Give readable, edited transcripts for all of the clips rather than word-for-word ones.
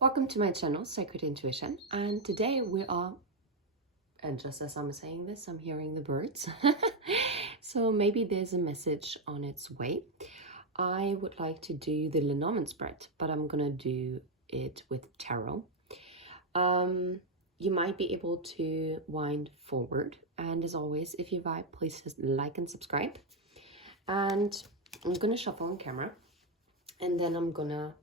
Welcome to my channel, Sacred Intuition, and today we are, and just as I'm saying this, I'm hearing the birds. So maybe there's a message on its way. I would like to do the Lenormand spread, but I'm gonna do it with tarot. You might be able to wind forward, and as always, if you vibe, please just like and subscribe. And I'm gonna shuffle on camera, and then I'm gonna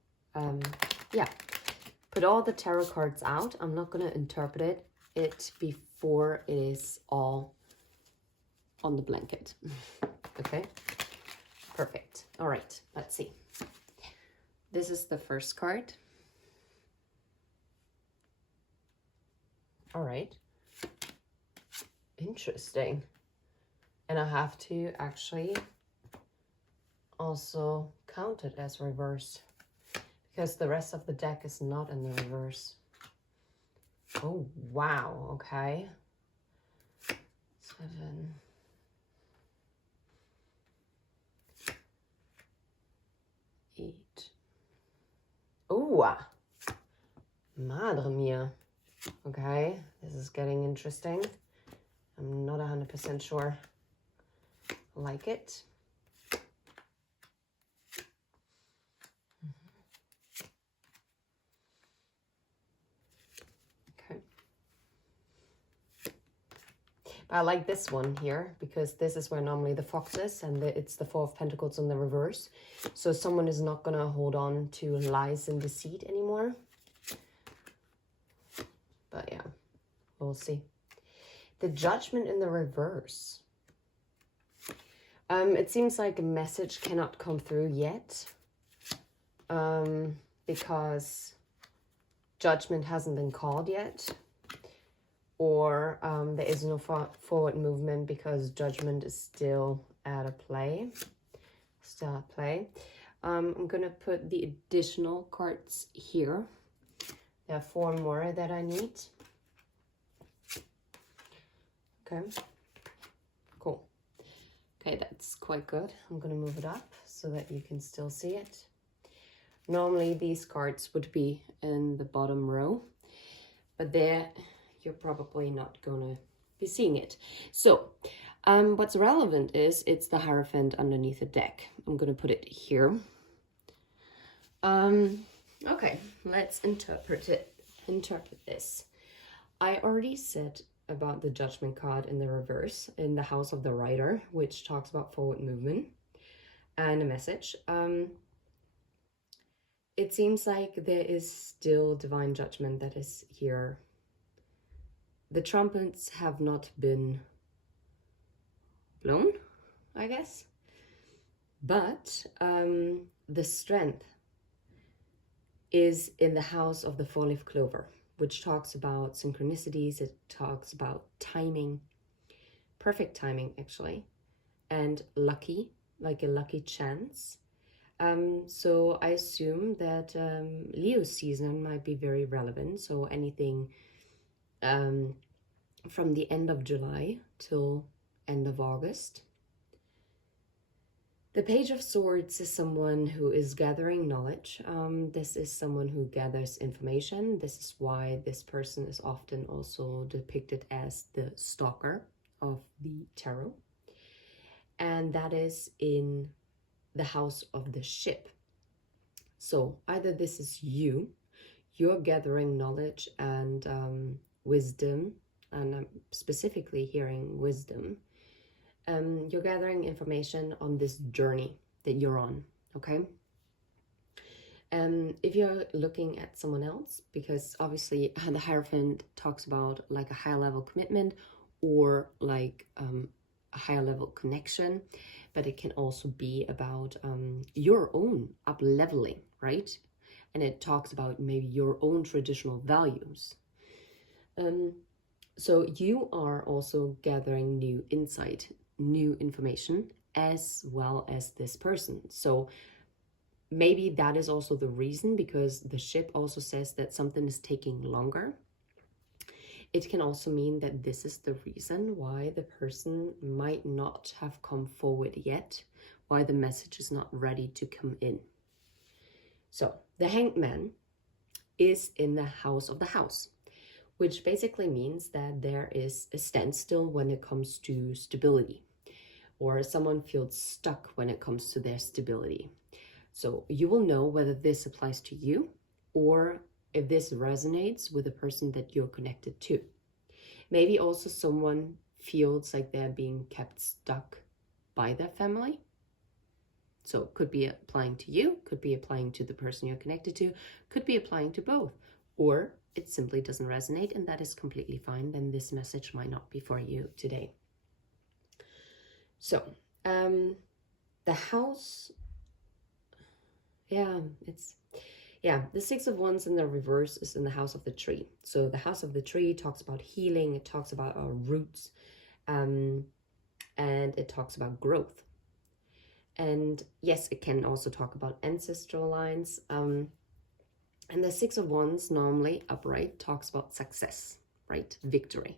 put all the tarot cards out. I'm not going to interpret it before it is all on the blanket. Okay, perfect. All right, let's see. This is the first card. All right, interesting. And I have to actually also count it as reverse, because the rest of the deck is not in the reverse. Oh, wow, okay. 7. 8. Oh, madre mia. Okay, this is getting interesting. I'm not 100% sure I like it. I like this one here because this is where normally the fox is, and it's the Four of Pentacles in the reverse. So someone is not going to hold on to lies and deceit anymore. But yeah, we'll see. The Judgment in the reverse. It seems like a message cannot come through yet because Judgment hasn't been called yet. Or there is no forward movement because Judgment is still at play. I'm going to put the additional cards here. There are 4 more that I need. Okay, cool. Okay, that's quite good. I'm going to move it up so that you can still see it. Normally these cards would be in the bottom row, but you're probably not gonna be seeing it. So what's relevant is it's the Hierophant underneath the deck. I'm gonna put it here. Okay, let's interpret this. I already said about the Judgment card in the reverse in the House of the Rider, which talks about forward movement and a message. It seems like there is still divine judgment that is here. The trumpets have not been blown, I guess. But the strength is in the House of the Four-Leaf Clover, which talks about synchronicities. It talks about timing, perfect timing, actually, and lucky, like a lucky chance. So I assume that Leo season might be very relevant. So anything from the end of July till end of August. The Page of Swords is someone who is gathering knowledge. This is someone who gathers information. This is why this person is often also depicted as the stalker of the tarot. And that is in the House of the Ship. So either this is you're gathering knowledge and wisdom, and I'm specifically hearing wisdom. You're gathering information on this journey that you're on, okay? If you're looking at someone else, because obviously the Hierophant talks about like a higher level commitment or like a higher level connection, but it can also be about your own up leveling, right? And it talks about maybe your own traditional values. So you are also gathering new insight, new information, as well as this person. So maybe that is also the reason, because the ship also says that something is taking longer. It can also mean that this is the reason why the person might not have come forward yet, why the message is not ready to come in. So the Hanged Man is in the house of the house, which basically means that there is a standstill when it comes to stability, or someone feels stuck when it comes to their stability. So you will know whether this applies to you or if this resonates with the person that you're connected to. Maybe also someone feels like they're being kept stuck by their family. So it could be applying to you, could be applying to the person you're connected to, could be applying to both. Or it simply doesn't resonate, and that is completely fine. Then this message might not be for you today. So, the house, the Six of Wands in the reverse is in the house of the tree. So the house of the tree talks about healing, it talks about our roots, and it talks about growth. And yes, it can also talk about ancestral lines. And the Six of Wands, normally upright, talks about success, right? Victory.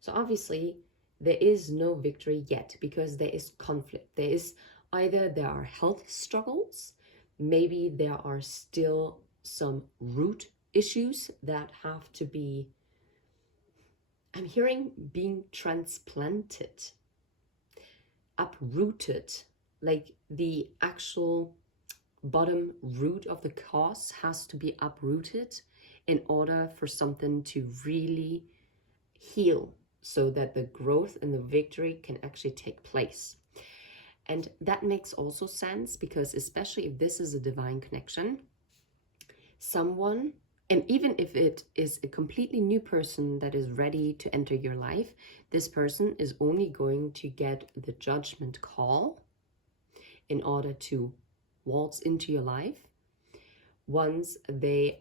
So obviously, there is no victory yet because there is conflict. There is either there are health struggles, maybe there are still some root issues that have to be, I'm hearing, being transplanted, uprooted. Like the actual bottom root of the cause has to be uprooted in order for something to really heal, so that the growth and the victory can actually take place. And that makes also sense because especially if this is a divine connection, someone, and even if it is a completely new person that is ready to enter your life, this person is only going to get the judgment call in order to waltz into your life once the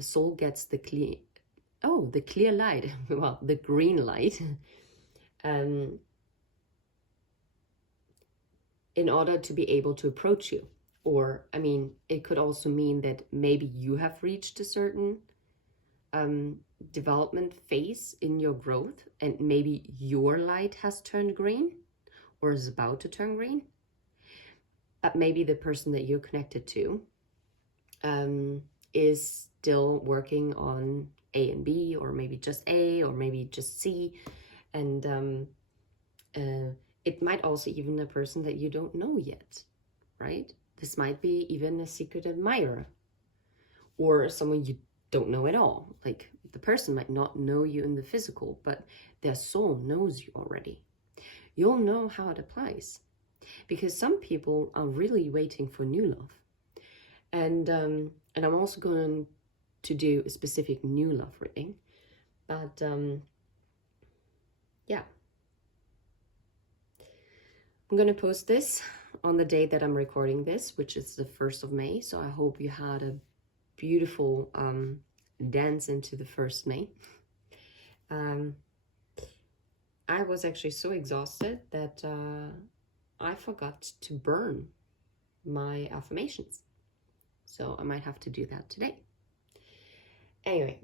soul gets the clear light, well, the green light, in order to be able to approach you. Or, I mean, it could also mean that maybe you have reached a certain development phase in your growth, and maybe your light has turned green or is about to turn green. But maybe the person that you're connected to is still working on A and B, or maybe just A, or maybe just C. And it might also even a person that you don't know yet, right? This might be even a secret admirer or someone you don't know at all. Like the person might not know you in the physical, but their soul knows you already. You'll know how it applies. Because some people are really waiting for new love. And I'm also going to do a specific new love reading. But yeah. I'm going to post this on the day that I'm recording this, which is the 1st of May. So I hope you had a beautiful dance into the 1st May. I was actually so exhausted that I forgot to burn my affirmations. So I might have to do that today. Anyway,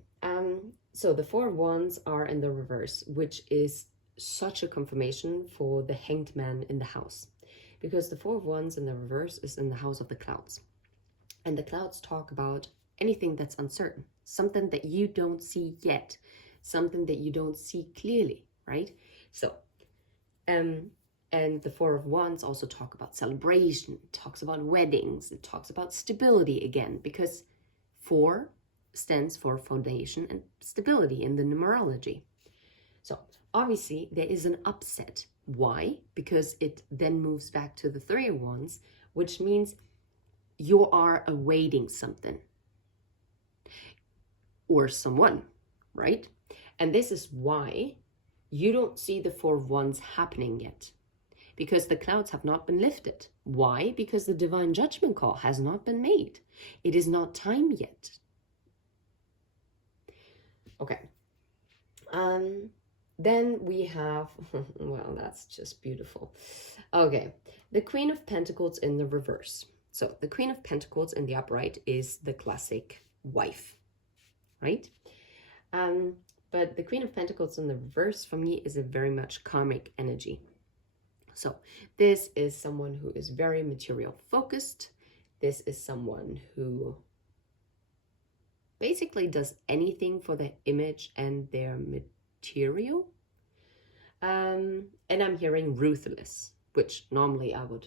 so the Four of Wands are in the reverse, which is such a confirmation for the Hanged Man in the house. Because the Four of Wands in the reverse is in the house of the clouds. And the clouds talk about anything that's uncertain, something that you don't see yet, something that you don't see clearly, right? So, and the Four of Wands also talk about celebration, it talks about weddings, it talks about stability again, because 4 stands for foundation and stability in the numerology. So obviously there is an upset. Why? Because it then moves back to the Three of Wands, which means you are awaiting something or someone, right? And this is why you don't see the Four of Wands happening yet, because the clouds have not been lifted. Why? Because the divine judgment call has not been made. It is not time yet. Okay. Then we have, well, that's just beautiful. Okay, the Queen of Pentacles in the reverse. So the Queen of Pentacles in the upright is the classic wife, right? But the Queen of Pentacles in the reverse for me is a very much karmic energy. So this is someone who is very material focused. This is someone who basically does anything for their image and their material. And I'm hearing ruthless, which normally I would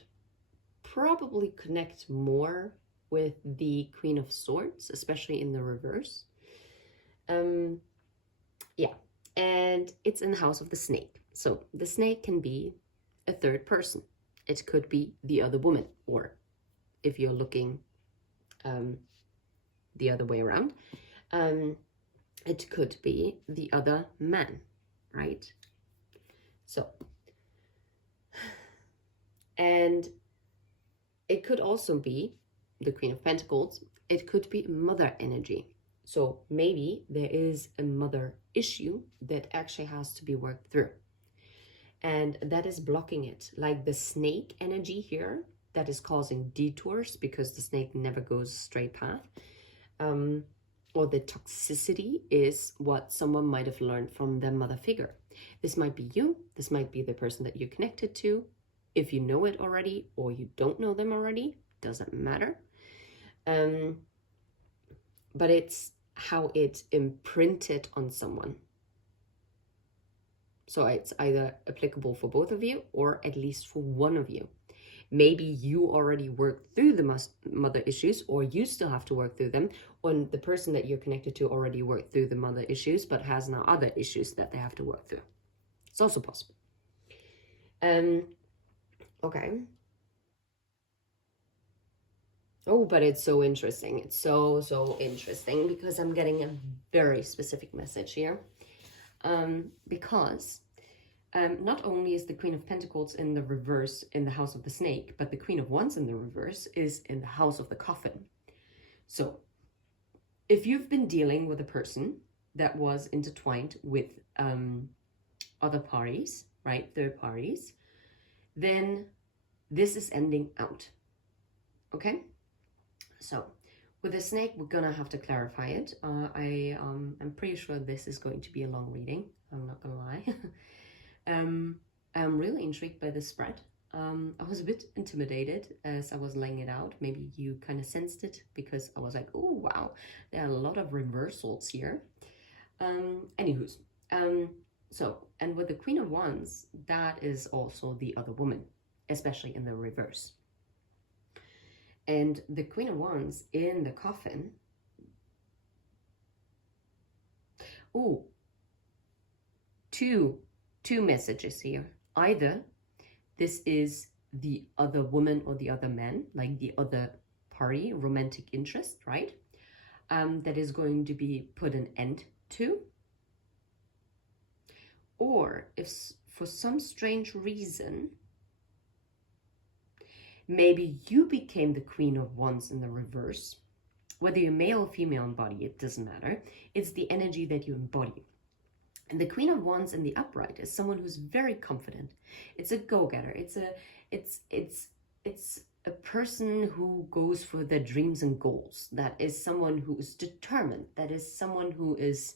probably connect more with the Queen of Swords, especially in the reverse. Yeah, and it's in the house of the snake. So the snake can be a third person. It could be the other woman, or if you're looking the other way around, it could be the other man, right? So, and it could also be the Queen of Pentacles. It could be mother energy. So maybe there is a mother issue that actually has to be worked through. And that is blocking it. Like the snake energy here, that is causing detours because the snake never goes straight path. Or the toxicity is what someone might have learned from their mother figure. This might be you. This might be the person that you're connected to. If you know it already or you don't know them already, doesn't matter. But it's how it imprinted on someone. So it's either applicable for both of you or at least for one of you. Maybe you already worked through the mother issues, or you still have to work through them, or the person that you're connected to already worked through the mother issues but has now other issues that they have to work through. It's also possible. Okay. Oh, but it's so interesting. It's so interesting because I'm getting a very specific message here. Because not only is the Queen of Pentacles in the reverse in the house of the snake, but the Queen of Wands in the reverse is in the house of the coffin. So if you've been dealing with a person that was intertwined with other parties, right, third parties, then this is ending out. Okay? So with the snake, we're gonna have to clarify it. I'm pretty sure this is going to be a long reading. I'm not gonna lie. I'm really intrigued by the spread. I was a bit intimidated as I was laying it out. Maybe you kind of sensed it because I was like, oh wow, there are a lot of reversals here. Anywho's, so, and with the Queen of Wands, that is also the other woman, especially in the reverse. And the Queen of Wands in the coffin. Oh, two messages here. Either this is the other woman or the other man, like the other party, romantic interest, right? That is going to be put an end to. Or if for some strange reason, maybe you became the Queen of Wands in the reverse. Whether you're male or female in body, it doesn't matter. It's the energy that you embody. And the Queen of Wands in the upright is someone who's very confident. It's a go-getter. It's a person who goes for their dreams and goals. That is someone who is determined. That is someone who is,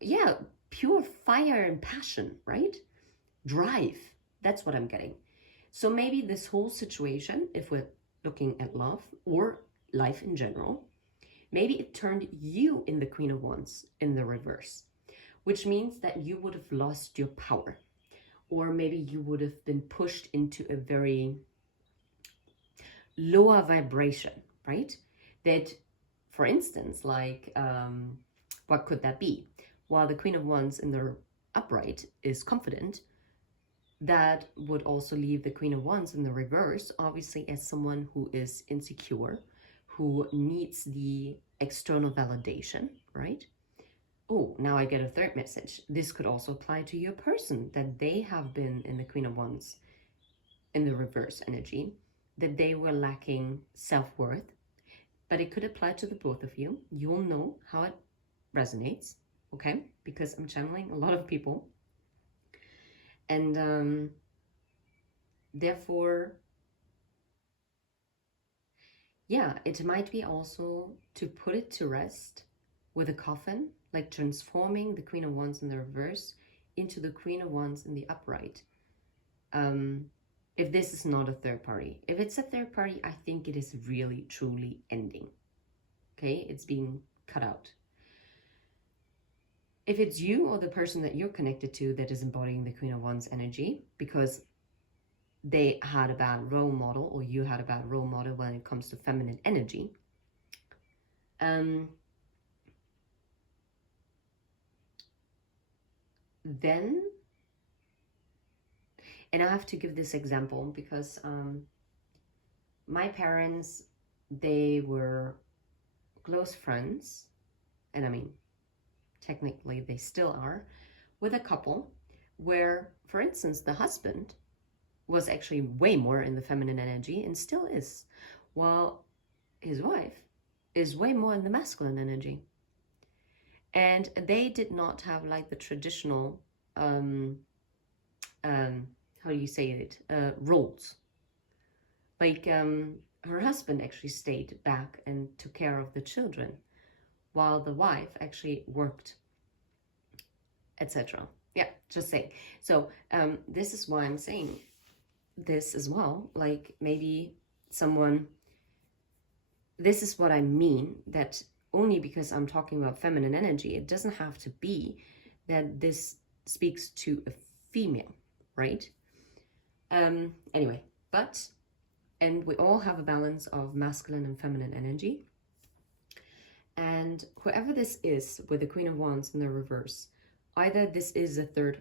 yeah, pure fire and passion, right? Drive. That's what I'm getting. So maybe this whole situation, if we're looking at love or life in general, maybe it turned you in the Queen of Wands in the reverse, which means that you would have lost your power. Or maybe you would have been pushed into a very lower vibration, right? That, for instance, like, what could that be? While the Queen of Wands in the upright is confident, that would also leave the Queen of Wands in the reverse, obviously, as someone who is insecure, who needs the external validation, right? Oh, now I get a third message. This could also apply to your person, that they have been in the Queen of Wands in the reverse energy, that they were lacking self-worth, but it could apply to the both of you. You'll know how it resonates, okay? Because I'm channeling a lot of people. And therefore, yeah, it might be also to put it to rest with a coffin, like transforming the Queen of Wands in the reverse into the Queen of Wands in the upright. If this is not a third party. If it's a third party, I think it is really, truly ending. Okay, it's being cut out. If it's you or the person that you're connected to that is embodying the Queen of Wands energy because they had a bad role model, or you had a bad role model when it comes to feminine energy, then, and I have to give this example because my parents, they were close friends, and I mean, technically they still are, with a couple where, for instance, the husband was actually way more in the feminine energy and still is, while his wife is way more in the masculine energy. And they did not have like the traditional, how do you say it, roles. Like her husband actually stayed back and took care of the children, while the wife actually worked, etc. Yeah, just saying. So this is why I'm saying this as well. Like maybe someone, this is what I mean, that only because I'm talking about feminine energy, it doesn't have to be that this speaks to a female, right? Anyway, and we all have a balance of masculine and feminine energy. And whoever this is with the Queen of Wands in the reverse, either this is a third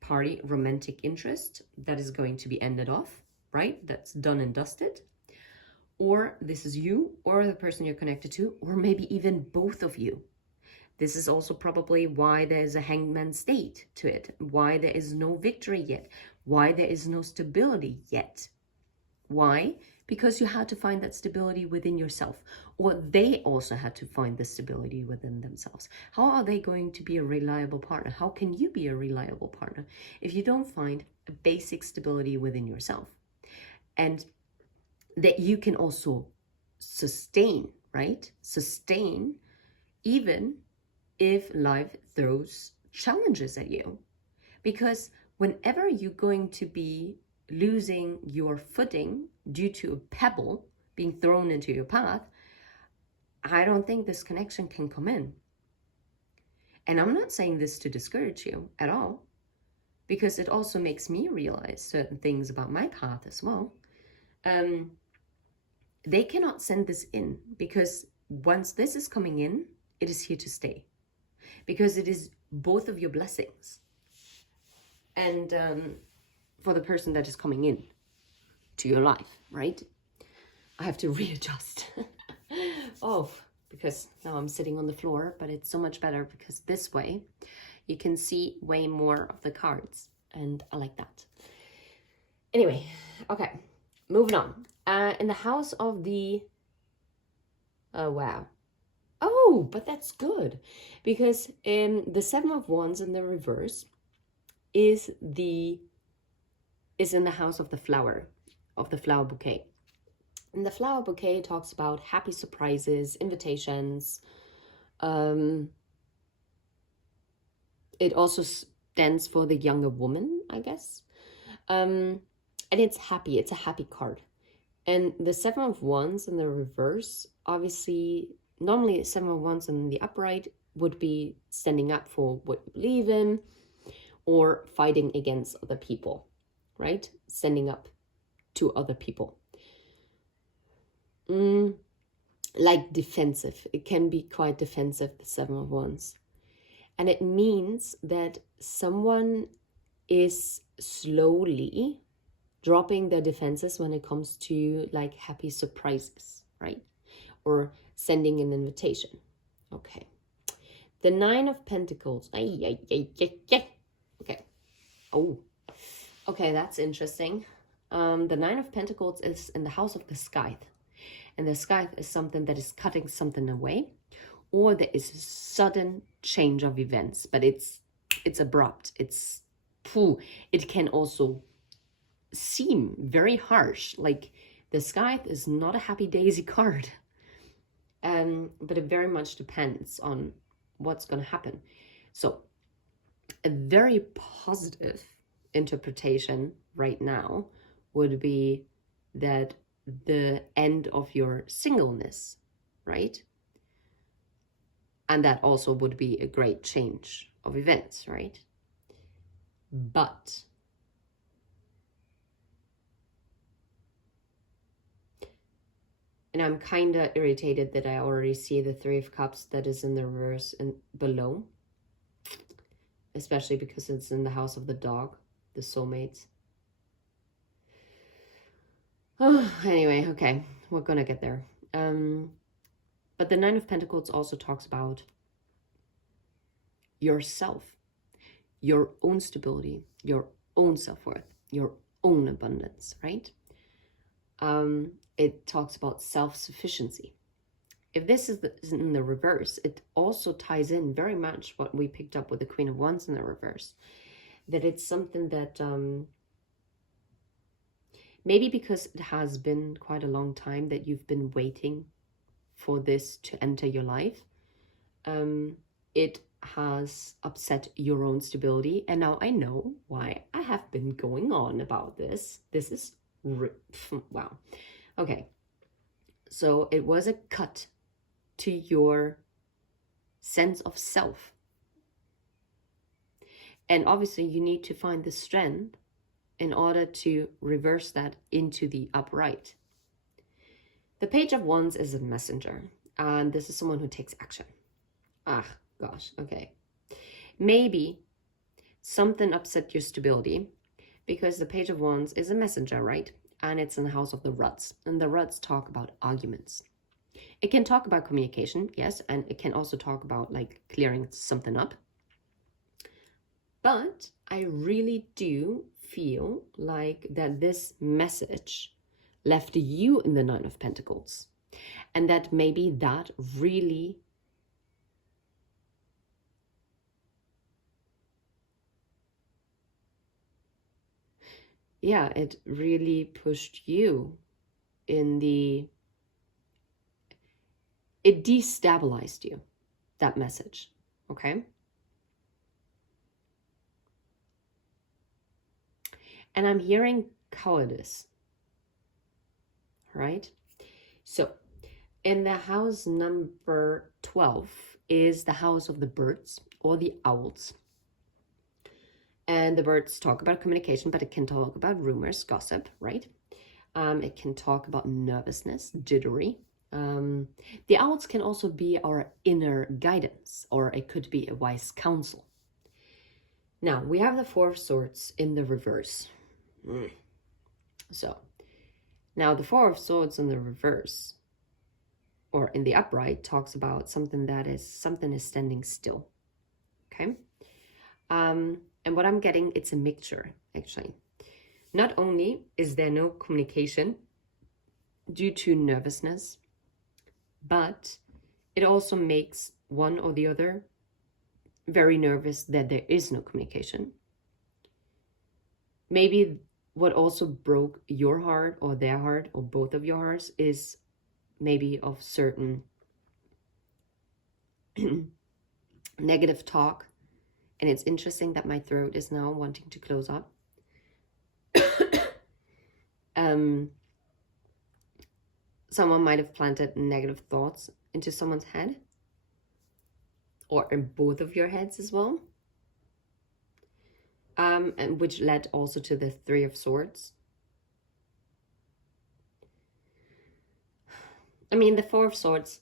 party romantic interest that is going to be ended off, right? That's done and dusted. Or this is you or the person you're connected to, or maybe even both of you. This is also probably why there's a hangman state to it, why there is no victory yet, why there is no stability yet. Why? Because you had to find that stability within yourself, or they also had to find the stability within themselves. How are they going to be a reliable partner? How can you be a reliable partner if you don't find a basic stability within yourself? And that you can also sustain, right? Sustain even if life throws challenges at you. Because whenever you're going to be losing your footing due to a pebble being thrown into your path, I don't think this connection can come in. And I'm not saying this to discourage you at all, because it also makes me realize certain things about my path as well. They cannot send this in, because once this is coming in, it is here to stay, because it is both of your blessings. And for the person that is coming in to your life, right? I have to readjust. Oh, because now I'm sitting on the floor, but it's so much better because this way you can see way more of the cards, and I like that. Anyway, okay, moving on. In the house of the, oh wow, oh, but that's good, because the Seven of Wands in the reverse is in the house of the flower bouquet. And the flower bouquet talks about happy surprises, invitations. It also stands for the younger woman, I guess. And it's happy. It's a happy card. And the Seven of Wands in the reverse, obviously, normally Seven of Wands in the upright would be standing up for what you believe in, or fighting against other people, right? Standing up to other people. Like defensive. It can be quite defensive, the Seven of Wands. And it means that someone is slowly dropping their defenses when it comes to like happy surprises, right? Or sending an invitation. Okay. The Nine of Pentacles. Okay. Oh. Okay, that's interesting. The Nine of Pentacles is in the house of the scythe. And the scythe is something that is cutting something away, or there is a sudden change of events, but it's abrupt. It can also seem very harsh. Like the scythe is not a happy daisy card. But it very much depends on what's going to happen. So a very positive interpretation right now would be that the end of your singleness, right? And that also would be a great change of events, right? But and I'm kind of irritated that I already see the Three of Cups that is in the reverse and below. Especially because it's in the house of the dog, the soulmates. Oh, anyway, okay, we're gonna get there. But the Nine of Pentacles also talks about yourself, your own stability, your own self-worth, your own abundance, right? It talks about self-sufficiency. If this is in the reverse, it also ties in very much what we picked up with the Queen of Wands in the reverse. That it's something that maybe because it has been quite a long time that you've been waiting for this to enter your life, it has upset your own stability. And now I know why I have been going on about this. This is, wow. Okay, so it was a cut to your sense of self. And obviously you need to find the strength in order to reverse that into the upright. The Page of Wands is a messenger, and this is someone who takes action. Ah, gosh, okay. Maybe something upset your stability because the Page of Wands is a messenger, right? And it's in the house of the ruts, and the ruts talk about arguments. It can talk about communication, yes, and it can also talk about like clearing something up. But I really do feel like that this message left you in the Nine of Pentacles, and that maybe that really it really pushed you in the, it destabilized you, that message, okay? And I'm hearing cowardice, right? So in the house number 12 is the house of the birds or the owls. And the birds talk about communication, but it can talk about rumors, gossip, right? It can talk about nervousness, jittery. The owls can also be our inner guidance, or it could be a wise counsel. Now, we have the Four of Swords in the reverse. So, now the Four of Swords in the reverse, or in the upright, talks about something is standing still, okay? And what I'm getting, it's a mixture, actually. Not only is there no communication due to nervousness, but it also makes one or the other very nervous that there is no communication. Maybe what also broke your heart or their heart or both of your hearts is maybe of certain negative talk. And it's interesting that my throat is now wanting to close up. Someone might have planted negative thoughts into someone's head, or in both of your heads as well. And which led also to the Three of Swords. I mean, the Four of Swords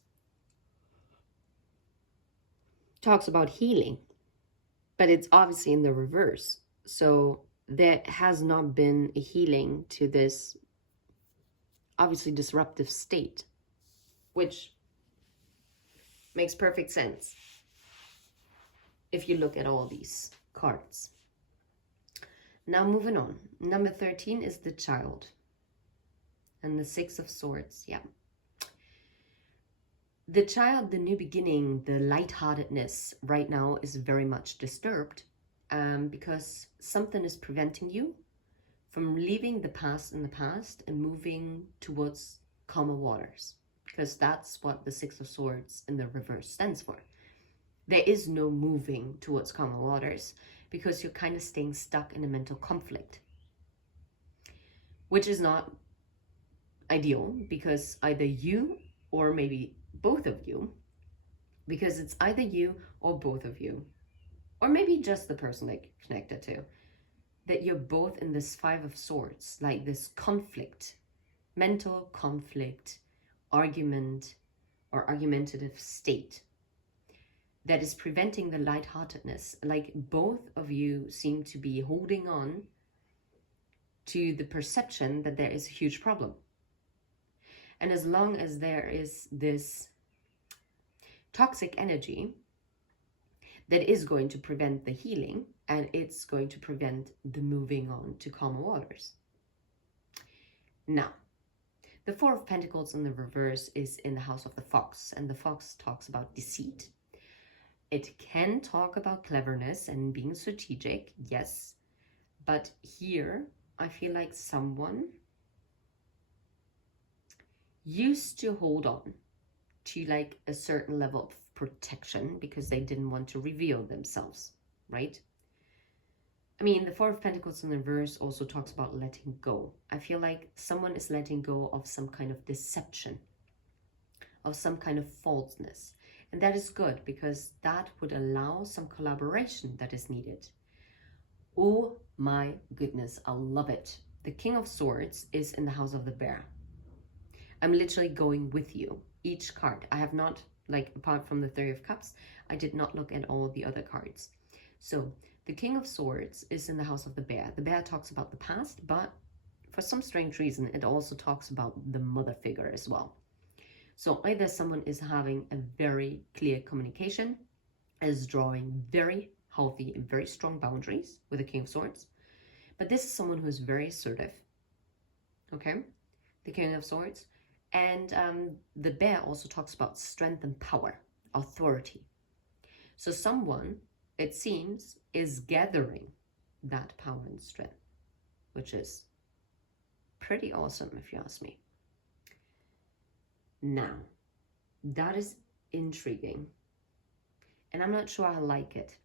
talks about healing, but it's obviously in the reverse. So there has not been a healing to this obviously disruptive state, which makes perfect sense if you look at all these cards. Now moving on. Number 13 is the Child. And the Six of Swords, yeah. The Child, the new beginning, the lightheartedness right now is very much disturbed because something is preventing you from leaving the past in the past and moving towards calmer waters, because that's what the Six of Swords in the reverse stands for. There is no moving towards calmer waters because you're kind of staying stuck in a mental conflict, which is not ideal because either you or maybe both of you because it's either you or both of you, or maybe just the person that you're connected to, that you're both in this Five of Swords, like this conflict, mental conflict, argument, or argumentative state that is preventing the lightheartedness. Like both of you seem to be holding on to the perception that there is a huge problem. And as long as there is this toxic energy that is going to prevent the healing, and it's going to prevent the moving on to calmer waters. Now, the Four of Pentacles in the reverse is in the house of the Fox, and the Fox talks about deceit. It can talk about cleverness and being strategic, yes, but here I feel like someone used to hold on to like a certain level of protection because they didn't want to reveal themselves, right? I mean, the Four of Pentacles in the reverse also talks about letting go. I feel like someone is letting go of some kind of deception, of some kind of falseness. And that is good because that would allow some collaboration that is needed. Oh my goodness, I love it. The King of Swords is in the house of the Bear. I'm literally going with you. Each card. I have not, like, apart from the Three of Cups, I did not look at all the other cards. So the King of Swords is in the house of the Bear. The Bear talks about the past, but for some strange reason, it also talks about the mother figure as well. So either someone is having a very clear communication, is drawing very healthy and very strong boundaries with the King of Swords, but this is someone who is very assertive, okay? The King of Swords. And the Bear also talks about strength and power, authority. So someone, it seems, is gathering that power and strength, which is pretty awesome if you ask me. Now, that is intriguing. And I'm not sure I like it.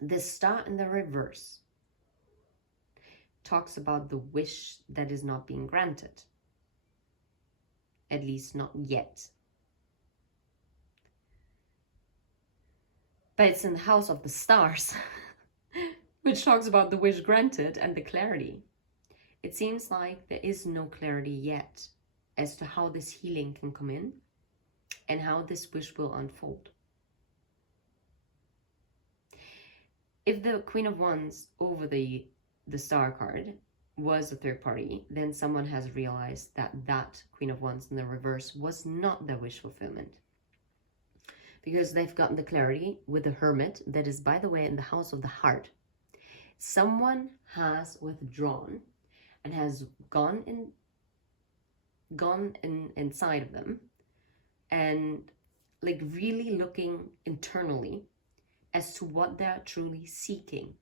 The Star in the reverse talks about the wish that is not being granted. At least not yet. But it's in the house of the stars, which talks about the wish granted and the clarity. It seems like there is no clarity yet as to how this healing can come in and how this wish will unfold. If the Queen of Wands over the Star card was a third party, then someone has realized that that Queen of Wands in the reverse was not their wish fulfillment. Because they've gotten the clarity with the Hermit, that is, by the way, in the house of the heart. Someone has withdrawn and has gone inside of them and like really looking internally as to what they're truly seeking.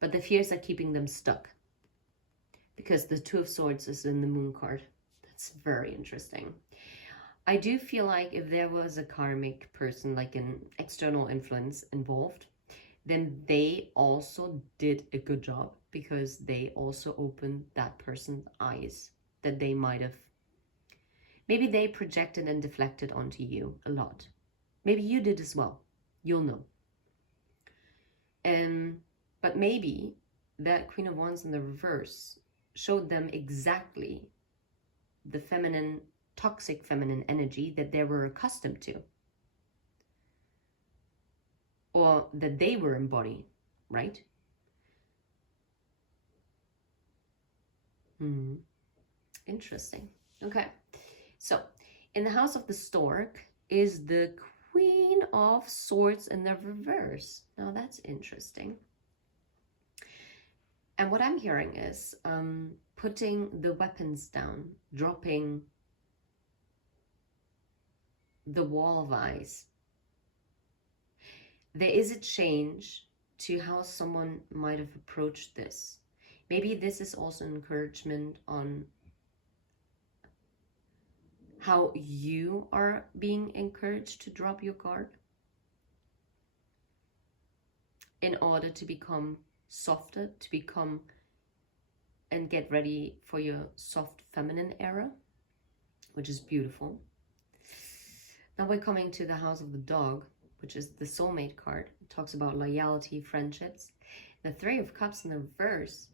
But the fears are keeping them stuck because the Two of Swords is in the Moon card. That's very interesting. I do feel like if there was a karmic person, like an external influence involved, then they also did a good job because they also opened that person's eyes that they might have, maybe they projected and deflected onto you a lot. Maybe you did as well. You'll know. But maybe that Queen of Wands in the reverse showed them exactly the feminine, toxic feminine energy that they were accustomed to. Or that they were embodying, right? Interesting. Okay. So, in the house of the Stork is the Queen of Swords in the reverse. Now, that's interesting. And what I'm hearing is putting the weapons down, dropping the wall of eyes. There is a change to how someone might have approached this. Maybe this is also encouragement on how you are being encouraged to drop your guard in order to become softer, to become and get ready for your soft feminine era, which is beautiful. Now we're coming to the house of the dog, which is the soulmate card. It talks about loyalty, friendships. The Three of Cups in the reverse,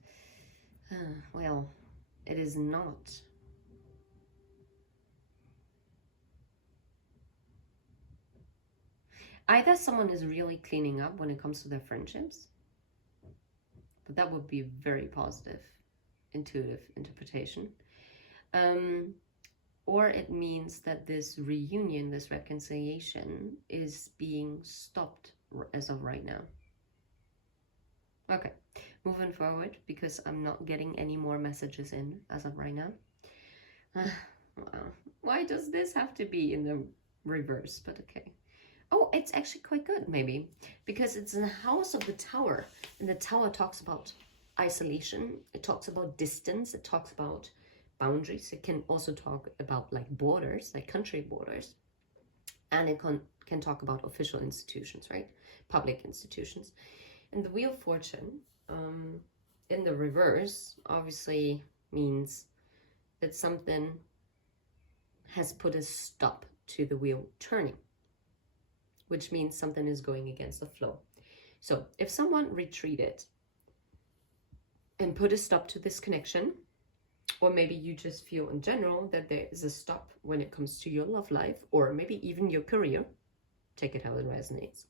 well, it is not. Either someone is really cleaning up when it comes to their friendships, but that would be very positive, intuitive interpretation. Or it means that this reunion, this reconciliation is being stopped as of right now. Okay, moving forward, because I'm not getting any more messages in as of right now. Why does this have to be in the reverse? But okay. Oh, it's actually quite good, maybe, because it's in the house of the Tower, and the Tower talks about isolation, it talks about distance, it talks about boundaries. It can also talk about like borders, like country borders, and it can talk about official institutions, right? Public institutions. And the Wheel of Fortune in the reverse obviously means that something has put a stop to the wheel turning, which means something is going against the flow. So if someone retreated and put a stop to this connection, or maybe you just feel in general that there is a stop when it comes to your love life, or maybe even your career, take it how it resonates.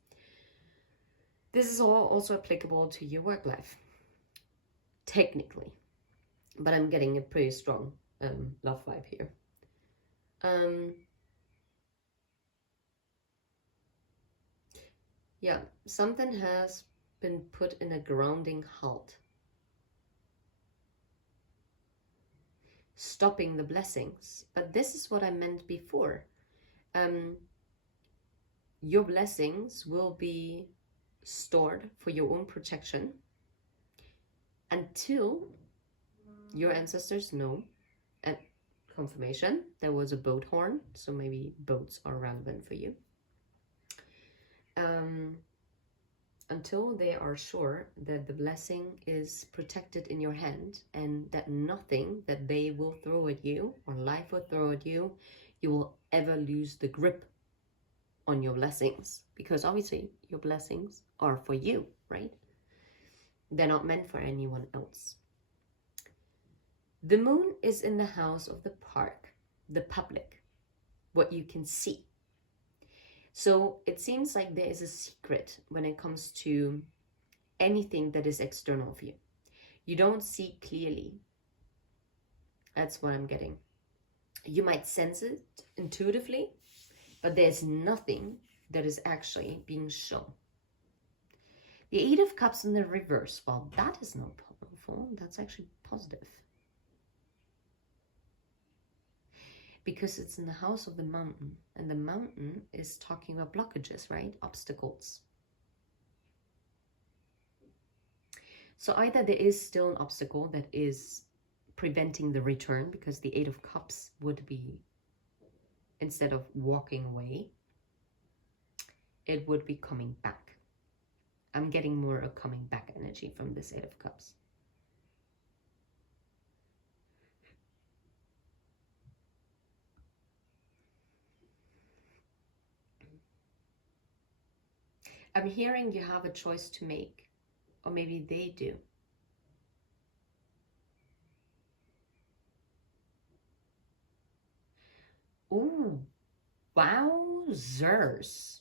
This is all also applicable to your work life, technically, but I'm getting a pretty strong love vibe here. Yeah, something has been put in a grounding halt, stopping the blessings. But this is what I meant before. Your blessings will be stored for your own protection until your ancestors know, and confirmation, there was a boat horn, so maybe boats are relevant for you. Until they are sure that the blessing is protected in your hand, and that nothing that they will throw at you or life will throw at you, you will ever lose the grip on your blessings. Because obviously your blessings are for you, right? They're not meant for anyone else. The moon is in the house of the park, the public, what you can see. So it seems like there is a secret when it comes to anything that is external of you. You don't see clearly. That's what I'm getting. You might sense it intuitively, but there's nothing that is actually being shown. The Eight of Cups in the reverse, well, that is not powerful. That's actually positive. Because it's in the house of the mountain, and the mountain is talking about blockages, right? Obstacles. So either there is still an obstacle that is preventing the return, because the Eight of Cups would be, instead of walking away, it would be coming back. I'm getting more a coming back energy from this Eight of Cups. I'm hearing you have a choice to make, or maybe they do. Ooh, wowzers.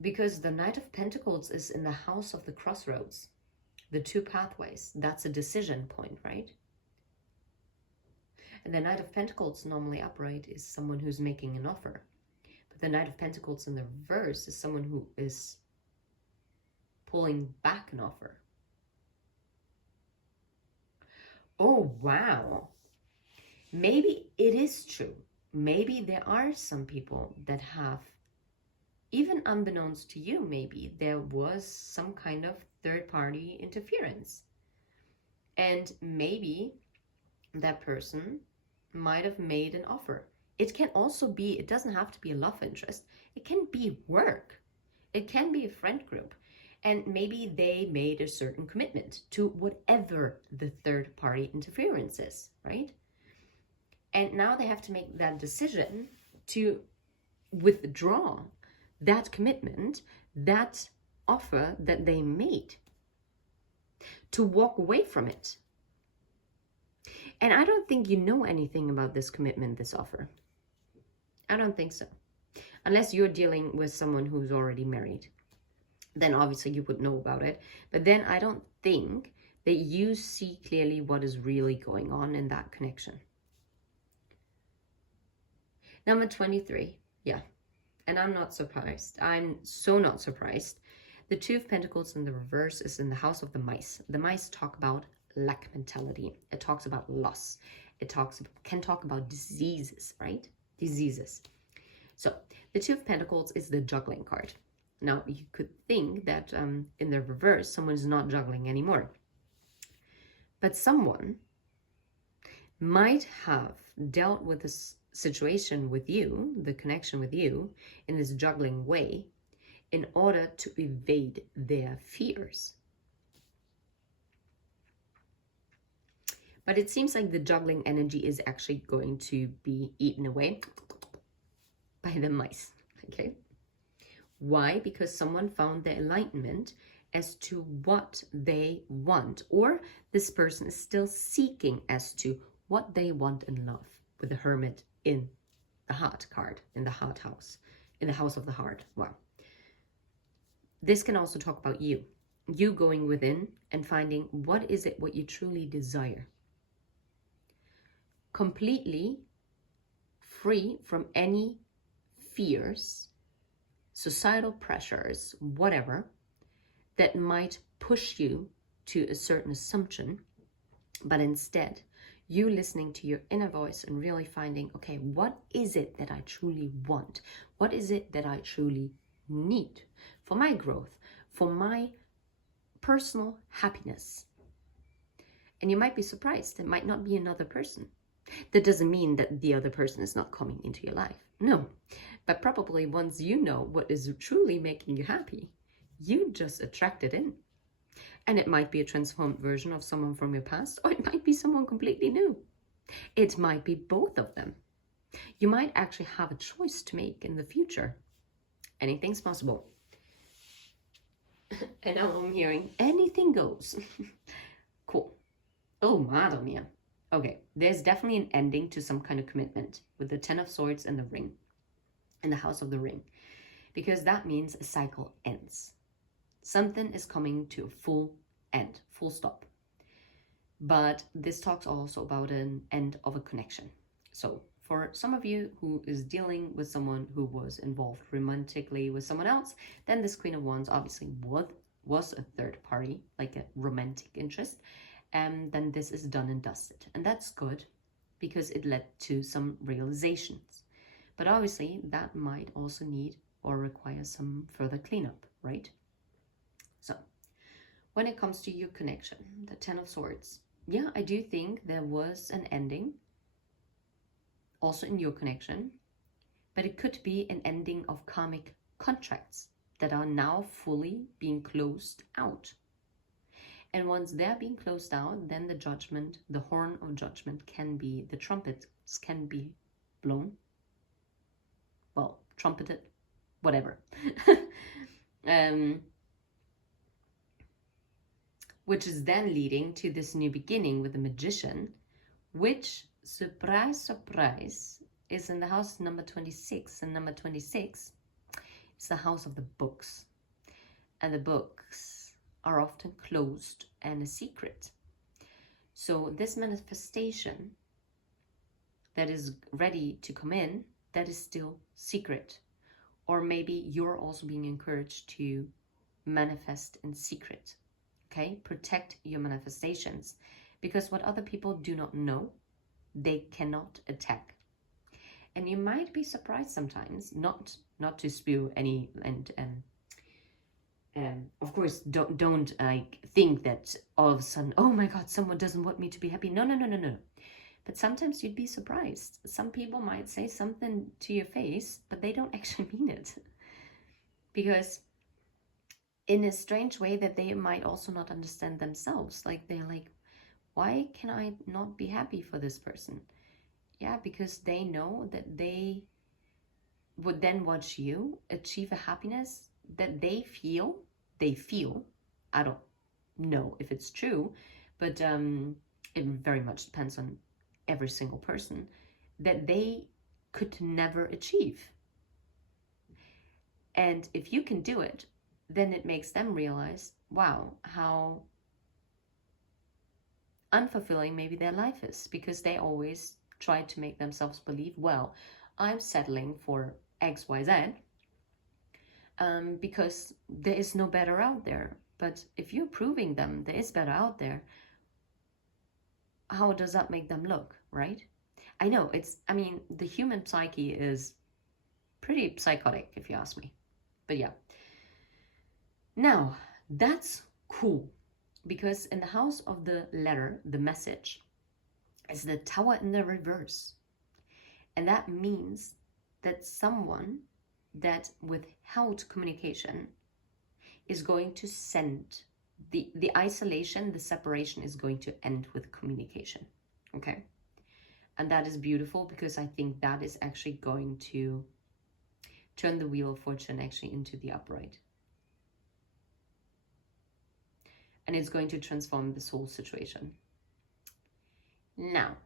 Because the Knight of Pentacles is in the house of the crossroads, the two pathways. That's a decision point, right? And the Knight of Pentacles normally upright is someone who's making an offer. But the Knight of Pentacles in the reverse is someone who is pulling back an offer. Oh, wow. Maybe it is true. Maybe there are some people that have, even unbeknownst to you, maybe there was some kind of third-party interference. And maybe that person might have made an offer. It can also be, it doesn't have to be a love interest. It can be work. It can be a friend group. And maybe they made a certain commitment to whatever the third-party interference is, right? And now they have to make that decision to withdraw that commitment, that offer that they made, to walk away from it. And I don't think you know anything about this commitment, this offer. I don't think so. Unless you're dealing with someone who's already married. Then obviously you would know about it. But then I don't think that you see clearly what is really going on in that connection. Number 23. Yeah. And I'm not surprised. I'm so not surprised. The Two of Pentacles in the reverse is in the house of the mice. The mice talk about lack mentality. It talks about loss. It can talk about diseases, right? Diseases. So the Two of Pentacles is the juggling card. Now you could think that in the reverse, someone is not juggling anymore. But someone might have dealt with this situation with you, the connection with you, in this juggling way, in order to evade their fears. But it seems like the juggling energy is actually going to be eaten away by the mice, okay? Why? Because someone found their enlightenment as to what they want, or this person is still seeking as to what they want in love, with the Hermit in the heart card, in the heart house, in the house of the heart. Wow. This can also talk about you going within and finding what is it what you truly desire. Completely free from any fears, societal pressures, whatever, that might push you to a certain assumption, but instead you listening to your inner voice and really finding, okay, what is it that I truly want? What is it that I truly need for my growth, for my personal happiness? And you might be surprised, it might not be another person. That doesn't mean that the other person is not coming into your life. No, but probably once you know what is truly making you happy, you just attract it in. And it might be a transformed version of someone from your past, or it might be someone completely new. It might be both of them. You might actually have a choice to make in the future. Anything's possible. And now I'm hearing anything goes. Cool. Oh, Madre mia. Okay, there's definitely an ending to some kind of commitment with the Ten of Swords and the ring, in the house of the ring, because that means a cycle ends. Something is coming to a full end, full stop. But this talks also about an end of a connection. So for some of you who is dealing with someone who was involved romantically with someone else, then this Queen of Wands obviously was a third party, like a romantic interest. And then this is done and dusted. And that's good because it led to some realizations. But obviously that might also need or require some further cleanup, right? So when it comes to your connection, the Ten of Swords, yeah, I do think there was an ending also in your connection, but it could be an ending of karmic contracts that are now fully being closed out. And once they're being closed out, then the judgment, the horn of judgment can be, the trumpets can be blown. Well, trumpeted, whatever. Which is then leading to this new beginning with the Magician, which, surprise, surprise, is in the house number 26. And number 26 is the house of the books. And the books are often closed and a secret. So this manifestation that is ready to come in, that is still secret. Or maybe you're also being encouraged to manifest in secret. Okay, protect your manifestations, because what other people do not know, they cannot attack. And you might be surprised sometimes, not to spew any, and of course, don't think that all of a sudden, oh my God, someone doesn't want me to be happy. No. But sometimes you'd be surprised. Some people might say something to your face, but they don't actually mean it. Because in a strange way that they might also not understand themselves. Like they're like, why can I not be happy for this person? Yeah, because they know that they would then watch you achieve a happiness that they feel. I don't know if it's true, but it very much depends on every single person, that they could never achieve. And if you can do it, then it makes them realize, wow, how unfulfilling maybe their life is, because they always try to make themselves believe, well, I'm settling for XYZ because there is no better out there. But if you're proving them there is better out there, how does that make them look, right? I know I mean, the human psyche is pretty psychotic, if you ask me. But yeah. Now, that's cool, because in the house of the letter, the message, is the Tower in the reverse. And that means that someone that withheld communication is going to send the isolation, the separation is going to end with communication. Okay? And that is beautiful, because I think that is actually going to turn the wheel of fortune actually into the upright. And it's going to transform this whole situation. Now,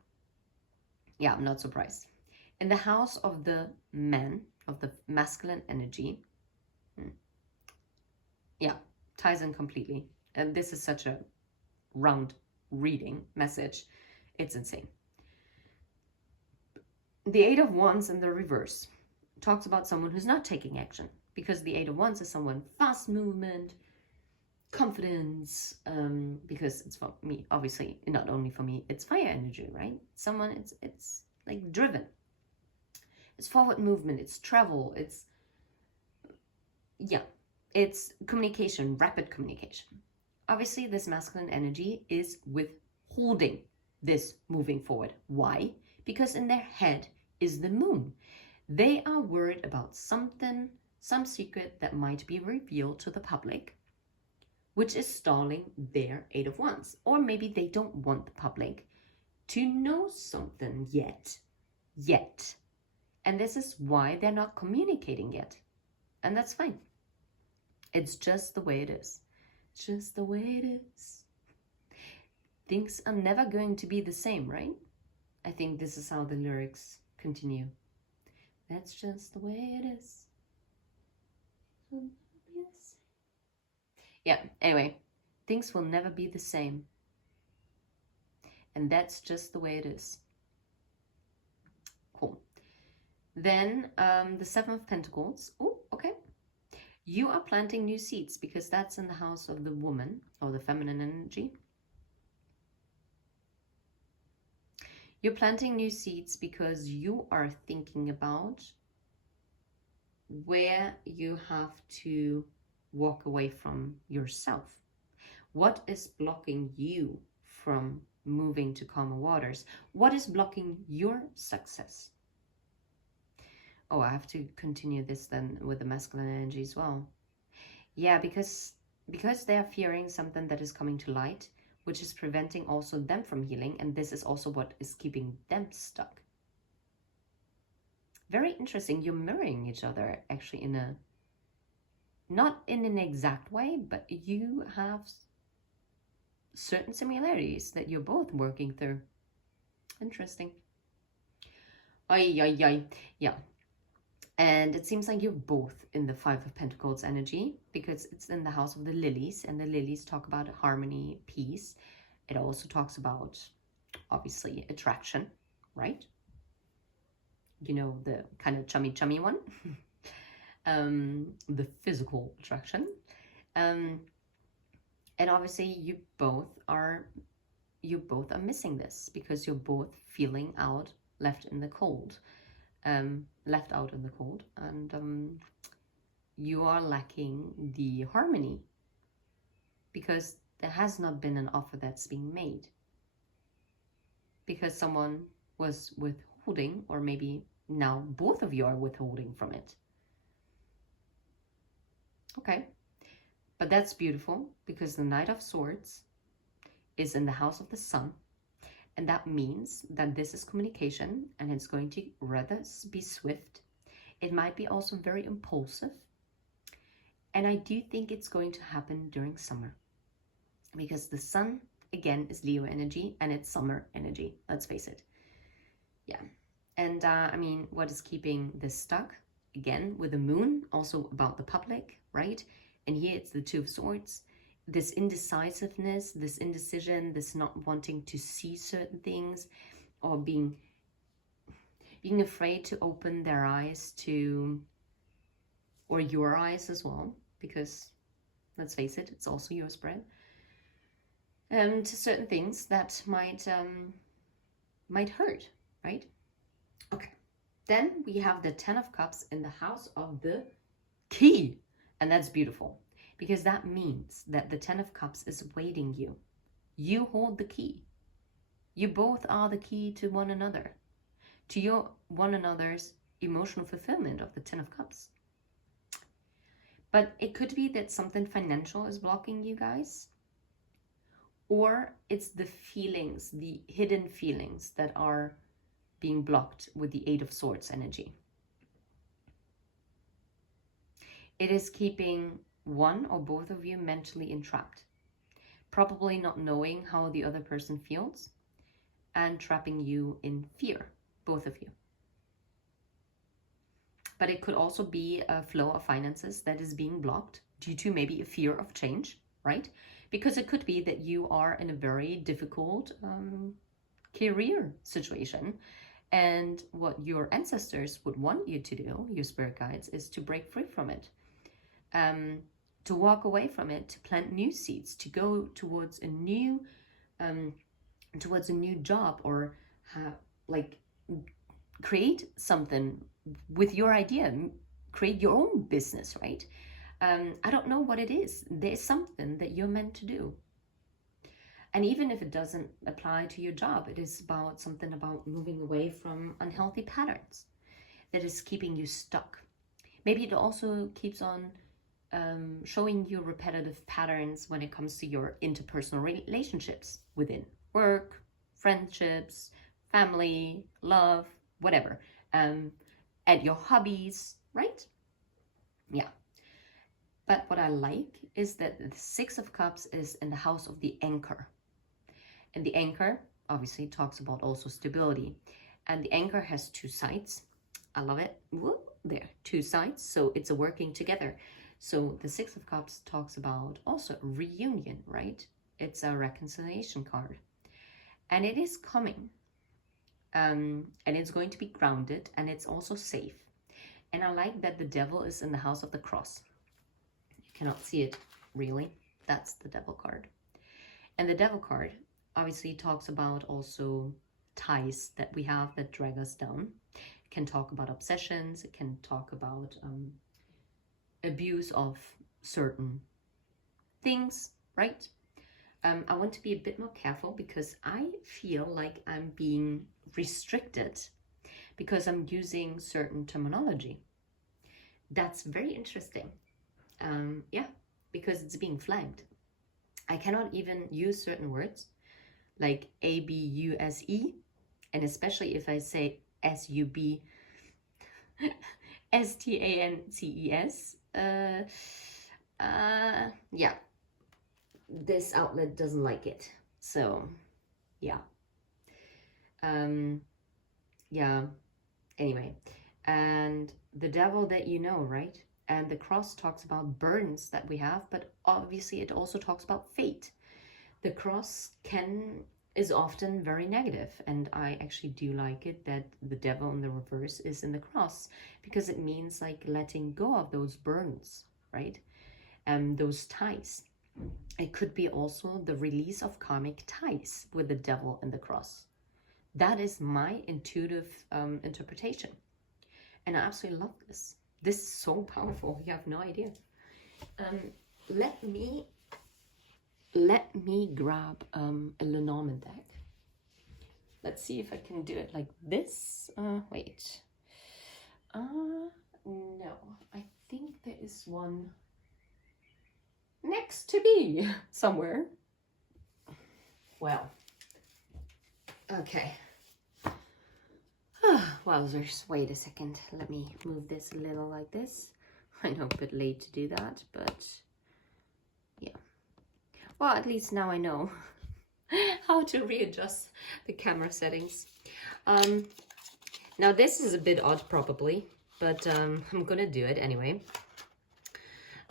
yeah, I'm not surprised. In the house of the man, of the masculine energy, yeah, ties in completely. And this is such a round reading message. It's insane. The Eight of Wands in the reverse talks about someone who's not taking action, because the Eight of Wands is someone fast movement, confidence, because it's for me, obviously, not only for me, it's fire energy, right? Someone, it's like driven. It's forward movement, it's travel, it's, yeah, it's communication, rapid communication. Obviously, this masculine energy is withholding this moving forward. Why? Because in their head is the moon. They are worried about something, some secret that might be revealed to the public, which is stalling their Eight of Wands. Or maybe they don't want the public to know something yet. And this is why they're not communicating yet. And that's fine. It's just the way it is. It's just the way it is. Things are never going to be the same, right? I think this is how the lyrics continue. That's just the way it is. Yeah, anyway, things will never be the same. And that's just the way it is. Cool. Then the Seven of Pentacles. Oh, okay. You are planting new seeds, because that's in the house of the woman, or the feminine energy. You're planting new seeds because you are thinking about where you have to walk away from yourself. What is blocking you from moving to calmer waters? What is blocking your success? Oh, I have to continue this then with the masculine energy as well. Yeah, because they are fearing something that is coming to light, which is preventing also them from healing. And this is also what is keeping them stuck. Very interesting. You're mirroring each other actually in a, not in an exact way, but you have certain similarities that you're both working through. Interesting. Yeah. And it seems like you're both in the Five of Pentacles energy, because it's in the house of the lilies, and the lilies talk about harmony, peace. It also talks about, obviously, attraction, right? You know, the kind of chummy one. The physical attraction. And obviously you both are missing this, because you're both feeling out, left out in the cold, and you are lacking the harmony, because there has not been an offer that's being made, because someone was withholding, or maybe now both of you are withholding from it. Okay, but that's beautiful, because the Knight of Swords is in the house of the sun, And that means that this is communication, and it's going to rather be swift. It might be also very impulsive. And I do think it's going to happen during summer, because the sun, again, is Leo energy and it's summer energy. Let's face it. Yeah. And I mean, what is keeping this stuck? Again, with the moon, also about the public, right? And here it's the Two of Swords. This indecisiveness, this indecision, this not wanting to see certain things, or being afraid to open their eyes to, or your eyes as well, because let's face it, it's also your spread, to certain things that might hurt, right? Okay, then we have the Ten of Cups in the house of the key, and that's beautiful, because that means that the Ten of Cups is awaiting you. You hold the key. You both are the key to one another, to your one another's emotional fulfillment of the Ten of Cups. But it could be that something financial is blocking you guys, or it's the feelings, the hidden feelings that are being blocked with the Eight of Swords energy. It is keeping one or both of you mentally entrapped, probably not knowing how the other person feels, and trapping you in fear, both of you. But it could also be a flow of finances that is being blocked due to maybe a fear of change, right? Because it could be that you are in a very difficult career situation, and what your ancestors would want you to do, your spirit guides, is to break free from it, to walk away from it, to plant new seeds, to go towards a new job, or like create something with your idea, create your own business, right? I don't know what it is. There's something that you're meant to do. And even if it doesn't apply to your job, it is about something about moving away from unhealthy patterns that is keeping you stuck. Maybe it also keeps on showing you repetitive patterns when it comes to your interpersonal relationships within work, friendships, family, love, whatever, and your hobbies, right? Yeah. But what I like is that the Six of Cups is in the house of the anchor. And the anchor obviously talks about also stability. And the anchor has two sides. I love it. Whoop, there, two sides. So it's a working together. So the Six of Cups talks about also reunion, right? It's a reconciliation card. And it is coming. And it's going to be grounded, and it's also safe. And I like that the devil is in the house of the cross. You cannot see it really. That's the devil card. And the devil card obviously talks about also ties that we have that drag us down. It can talk about obsessions. It can talk about abuse of certain things, right? I want to be a bit more careful, because I feel like I'm being restricted because I'm using certain terminology. That's very interesting. Yeah, because it's being flagged. I cannot even use certain words like abuse, and especially if I say substances. Yeah, this outlet doesn't like it. So yeah. Yeah, anyway. And the devil that you know, right? And the cross talks about burdens that we have, but obviously it also talks about fate. The cross is often very negative, and I actually do like it that the devil in the reverse is in the cross, because it means like letting go of those burdens, right? Those ties. It could be also the release of karmic ties with the devil in the cross. That is my intuitive interpretation. And I absolutely love this. This is so powerful. You have no idea. Let me grab a Lenormand deck. Let's see if I can do it like this. Wait. No. I think there is one next to me somewhere. Well, Okay. Wowzers, wait a second. Let me move this a little like this. I know, a bit late to do that, but yeah. Well, at least now I know how to readjust the camera settings. Now this is a bit odd probably, but I'm gonna do it anyway.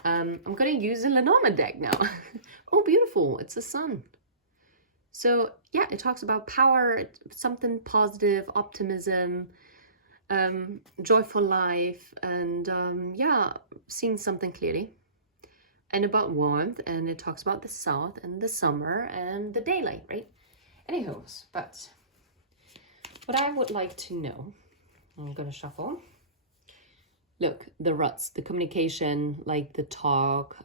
I'm gonna use a Lenormand deck now. Oh, beautiful, it's a sun. So yeah, it talks about power, something positive, optimism, joyful life, and yeah, seeing something clearly. And about warmth, and it talks about the south and the summer and the daylight, right? Anyhows, but what I would like to know, I'm gonna shuffle. Look, the ruts, the communication, like the talk,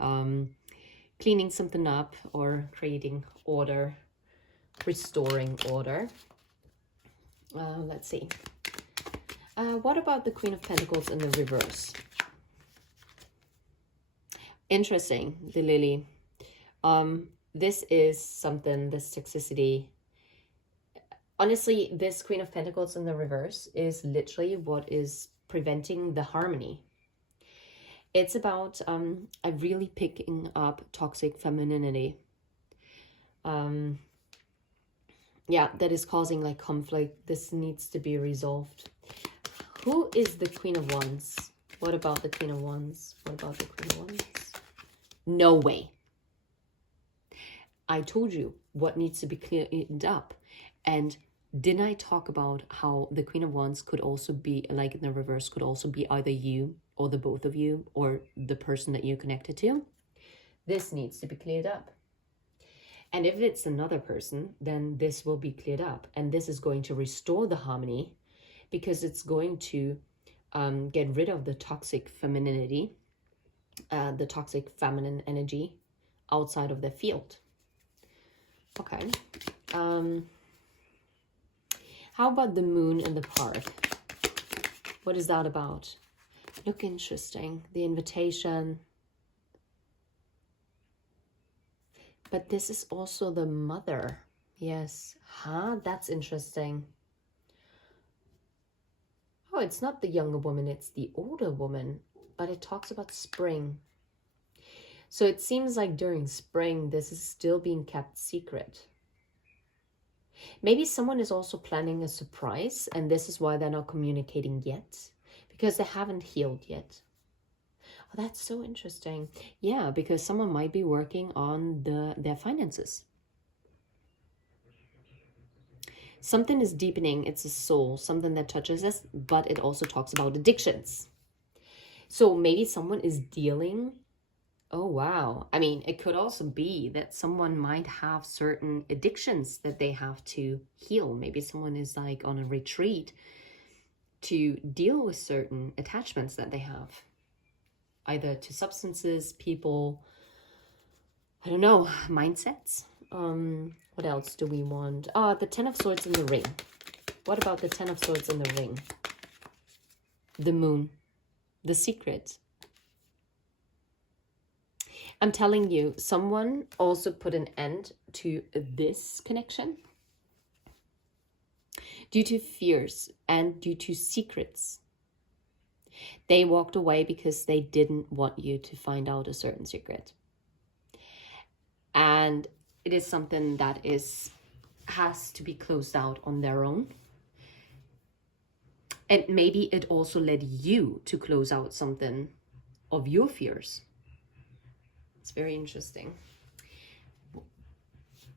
cleaning something up or creating order, restoring order. Let's see. What about the Queen of Pentacles in the reverse? Interesting, the Lily. This is something, this toxicity. Honestly, this Queen of Pentacles in the reverse is literally what is preventing the harmony. It's about really picking up toxic femininity. Yeah, that is causing like conflict. This needs to be resolved. Who is the Queen of Wands? What about the Queen of Wands? What about the Queen of Wands? No way. I told you what needs to be cleaned up. And didn't I talk about how the Queen of Wands could also be, like in the reverse, could also be either you or the both of you or the person that you're connected to? This needs to be cleared up. And if it's another person, then this will be cleared up. And this is going to restore the harmony because it's going to get rid of the toxic femininity, the toxic feminine energy outside of the field. Okay. How about the moon in the park? What is that about? Look interesting. The invitation. But this is also the mother. Yes. Huh? That's interesting. Oh, it's not the younger woman. It's the older woman. But it talks about spring. So it seems like during spring, this is still being kept secret. Maybe someone is also planning a surprise, and this is why they're not communicating yet, because they haven't healed yet. Oh, that's so interesting. Yeah, because someone might be working on their finances. Something is deepening. It's a soul, something that touches us, but it also talks about addictions. So maybe someone is dealing. Oh, wow. I mean, it could also be that someone might have certain addictions that they have to heal. Maybe someone is like on a retreat to deal with certain attachments that they have, either to substances, people, I don't know, mindsets. What else do we want? The Ten of Swords in the ring. What about the Ten of Swords in the ring? The moon, the secret. I'm telling you, someone also put an end to this connection due to fears and due to secrets. They walked away because they didn't want you to find out a certain secret. And it is something that has to be closed out on their own. And maybe it also led you to close out something of your fears. It's very interesting.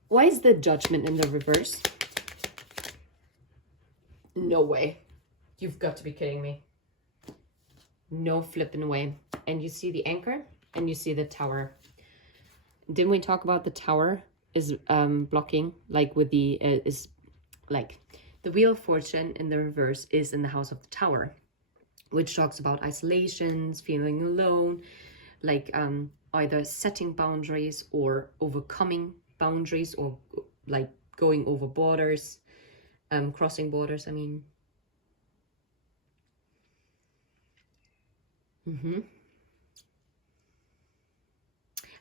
Why is the Judgment in the reverse? No way. You've got to be kidding me. No flipping way. And you see the anchor and you see the tower. Didn't we talk about the tower is blocking, like with the, is like the Wheel of Fortune in the reverse is in the house of the tower, which talks about isolations, feeling alone, like either setting boundaries or overcoming boundaries, or like going over borders, crossing borders, I mean.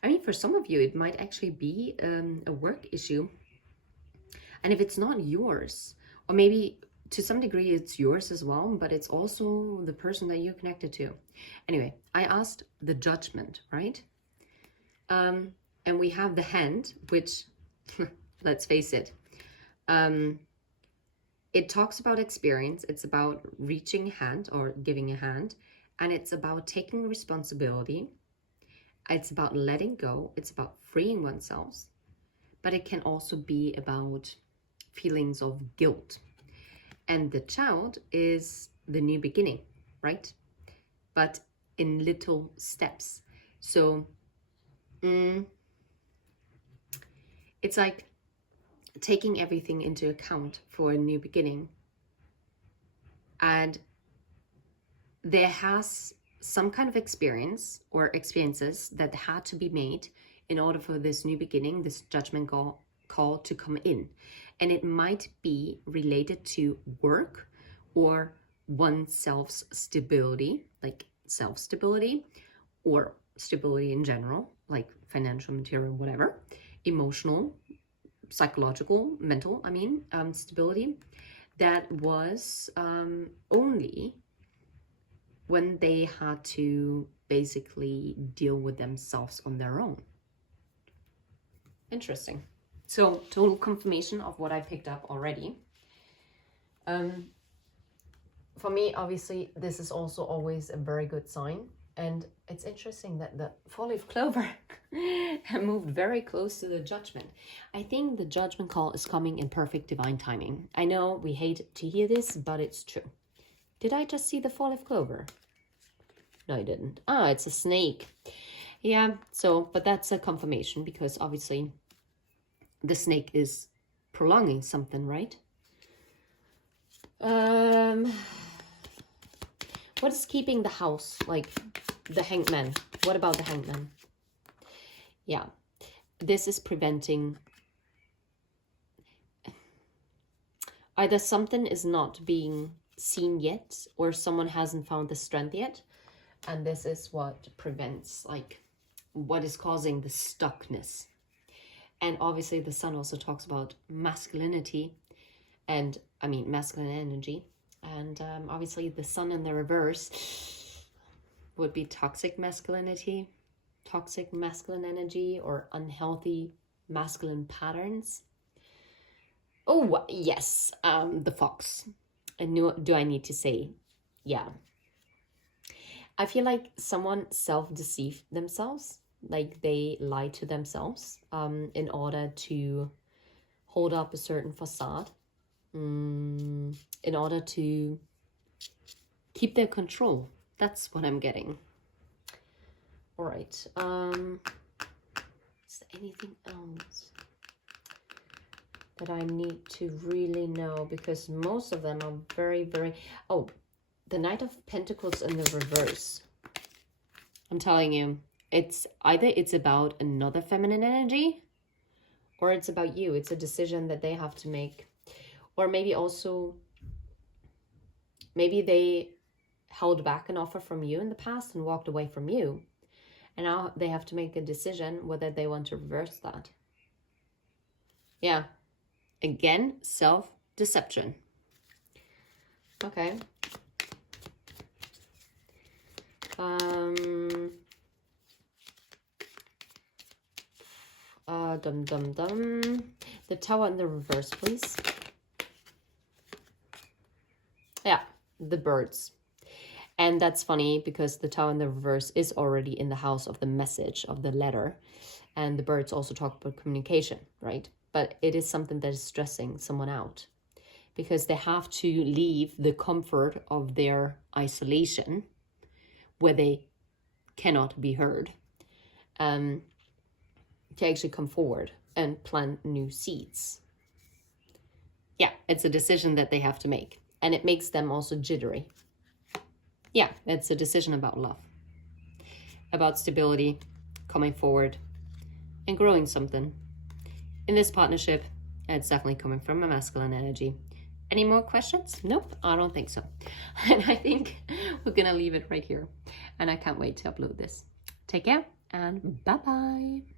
I mean, for some of you, it might actually be a work issue. And if it's not yours, or maybe to some degree it's yours as well, but it's also the person that you're connected to. Anyway, I asked the Judgment, right? And we have the Hand, which, let's face it, it talks about experience. It's about reaching a hand or giving a hand, and it's about taking responsibility. It's about letting go. It's about freeing oneself, but it can also be about feelings of guilt. And the Child is the new beginning, right? But in little steps. So it's like taking everything into account for a new beginning. And there has some kind of experience or experiences that had to be made in order for this new beginning, this judgment call to come in. And it might be related to work or oneself's stability, like self-stability, or stability in general, like financial, material, whatever, emotional, psychological, mental, stability, that was only when they had to basically deal with themselves on their own. Interesting. So total confirmation of what I picked up already. For me, obviously, this is also always a very good sign. And it's interesting that the 4-leaf clover moved very close to the Judgment. I think the Judgment call is coming in perfect divine timing. I know we hate to hear this, but it's true. Did I just see the 4-leaf clover? No, I didn't. Ah, it's a snake. Yeah, so, but that's a confirmation because obviously the snake is prolonging something, right? What is keeping the house, like the Hangman? What about the Hangman? Yeah, this is preventing either something is not being seen yet or someone hasn't found the strength yet. And this is what prevents, like, what is causing the stuckness. And obviously the Sun also talks about masculinity and, masculine energy. And obviously the Sun in the reverse would be toxic masculinity, toxic masculine energy, or unhealthy masculine patterns. Oh, yes, the Fox. And do I need to say, yeah. I feel like someone self-deceived themselves, like they lied to themselves in order to hold up a certain facade, in order to keep their control. That's what I'm getting. All right. Is there anything else that I need to really know? Because most of them are very, very... Oh, the Knight of Pentacles in the reverse. I'm telling you, it's either it's about another feminine energy or it's about you. It's a decision that they have to make. Or maybe also, maybe they held back an offer from you in the past and walked away from you. And now they have to make a decision whether they want to reverse that. Yeah. Again, self-deception. Okay. The Tower in the reverse, please. Yeah, the birds. And that's funny because the Tower in the reverse is already in the house of the message, of the letter. And the birds also talk about communication, right? But it is something that is stressing someone out because they have to leave the comfort of their isolation where they cannot be heard, to actually come forward and plant new seeds. Yeah, it's a decision that they have to make. And it makes them also jittery. Yeah, it's a decision about love, about stability, coming forward, and growing something. In this partnership, it's definitely coming from a masculine energy. Any more questions? Nope, I don't think so. And I think we're going to leave it right here. And I can't wait to upload this. Take care and bye-bye.